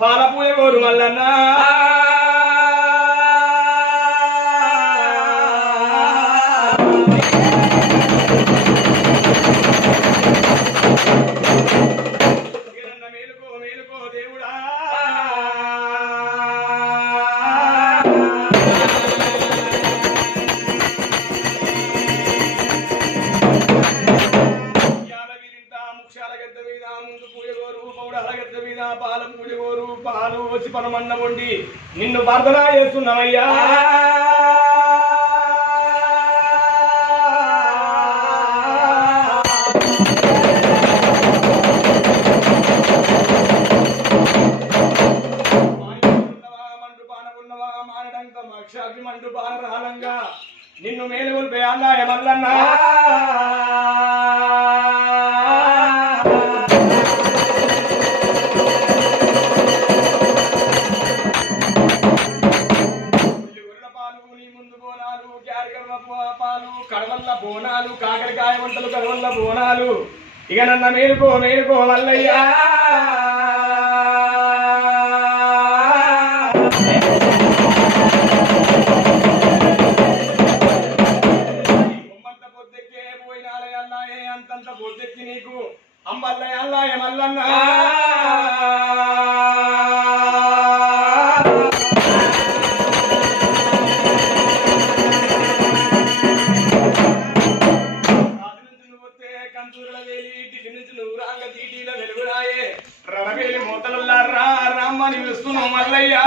పాలపూయ గోరు మల్లన్నా మేలుకో మేలుకో దేవుడా పాల పూజగోరు పాలు వచ్చి పనమన్న వండి నిన్ను ప్రార్థన చేస్తున్నామయ్యా మండు పానకున్నవా మానడంక మక్షాకి మండు పాన రాలంగా నిన్ను మేలుగొల్పే అన్నాయ మల్లన్నా కడవల్ల బోనాలు కాకరకాయ వంటలు కడవల్ల బోనాలు ఇక నన్న మేలుకో మేలుకో మల్లయ్యా బొమ్మంత పొద్దెక్కే పోయినాలే అన్నాయే అంతంత పొద్దెక్కి నీకు అమ్మల్లయ్య అన్నాయ మల్లన్నా రణవేలి మూతలల్లారా రామ్మని పిలుస్తున్నాం మల్లయ్యా